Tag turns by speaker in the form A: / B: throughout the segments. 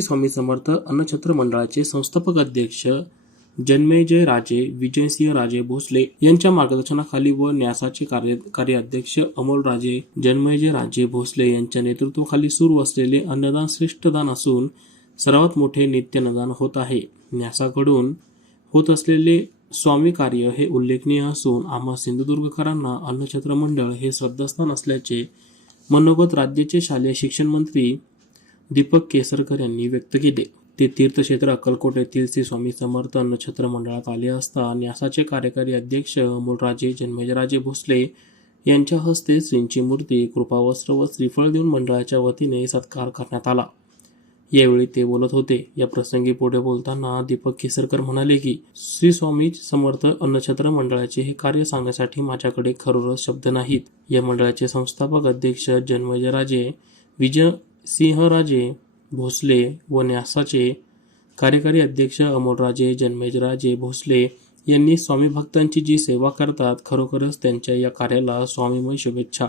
A: श्री स्वामी समर्थ अन्नछत्र मंडळाचे संस्थापक अध्यक्ष जन्मेजय राजे विजयसिंह राजे भोसले यांच्या मार्गदर्शनाखाली व न्यासाचे कार्य कार्याध्यक्ष अमोल राजे जन्मेजय राजे भोसले यांच्या नेतृत्वाखाली सुरू असलेले अन्नदान श्रेष्ठ दान असून सर्वात मोठे नित्यनदान होत आहे. न्यासाकडून होत असलेले स्वामी कार्य हे उल्लेखनीय असून आम्हा सिंधुदुर्गकरांना अन्नछत्र मंडळ हे श्रद्धास्थान असल्याचे मनोगत राज्याचे शालेय शिक्षण मंत्री दीपक केसरकर यांनी व्यक्त केले. ते तीर्थक्षेत्र अक्कलकोट येथील श्री स्वामी समर्थ अन्नछत्र मंडळात आले असता न्यासाचे कार्यकारी अध्यक्ष मूलराजे जन्मेजराजे भोसले यांच्या हस्ते श्रींची मूर्ती कृपावस्त्र व श्रीफळ देऊन मंडळाच्या वतीने सत्कार करण्यात आला. यावेळी ते बोलत होते. या प्रसंगी पुढे बोलताना दीपक केसरकर म्हणाले की श्री स्वामी समर्थ अन्नछत्र मंडळाचे हे कार्य सांगण्यासाठी माझ्याकडे खरोखर शब्द नाहीत. या मंडळाचे संस्थापक अध्यक्ष जन्मजराजे विजय सिंहराजे भोसले व न्यासाचे कार्यकारी अध्यक्ष अमोलराजे जन्मेजराजे भोसले यांनी स्वामी भक्तांची जी सेवा करतात खरोखरच त्यांच्या या कार्याला स्वामीमय शुभेच्छा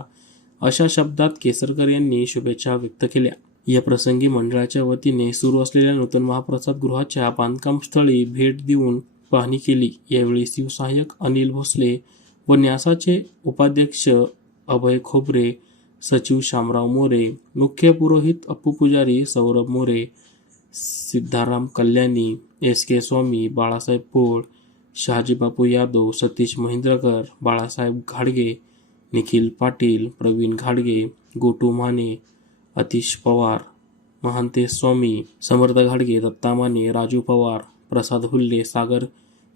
A: अशा शब्दात केसरकर यांनी शुभेच्छा व्यक्त केल्या. या प्रसंगी मंडळाच्या वतीने सुरू असलेल्या नूतन महाप्रसाद गृहाच्या बांधकाम स्थळी भेट देऊन पाहणी केली. यावेळी शिवसहाय्यक अनिल भोसले व न्यासाचे उपाध्यक्ष अभय खोबरे सचिव शामराव मोरे मुख्य पुरोहित अप्पू पुजारी सौरभ मोरे सिद्धाराम कल्याणी एस के स्वामी बाळासाहेब पोळ शहाजीबापू यादव सतीश महेंद्रकर बाळासाहेब घाडगे निखिल पाटील प्रवीण घाडगे गोटू माने अतिश पवार महांते स्वामी समर्थ घाडगे दत्ता माने राजू पवार प्रसाद हुल्ले सागर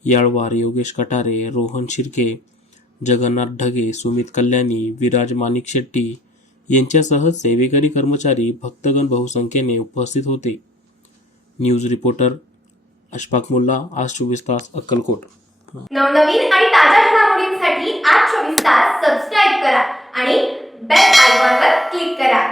A: याळवार योगेश कटारे रोहन शिर्के जगन्नाथ ढगे सुमित कल्याणी विराज माणिक शेट्टी यांच्यासह सेवेकरी कर्मचारी भक्तगण बहुसंख्येने उपस्थित होते. न्यूज रिपोर्टर अशफाक मुल्ला आज चोवीस तास अक्कलकोट.
B: नवनवीन आणि ताज्या घडामोडींसाठी आज चोवीस तास सबस्क्राईब करा आणि बेल आयकॉनवर क्लिक करा.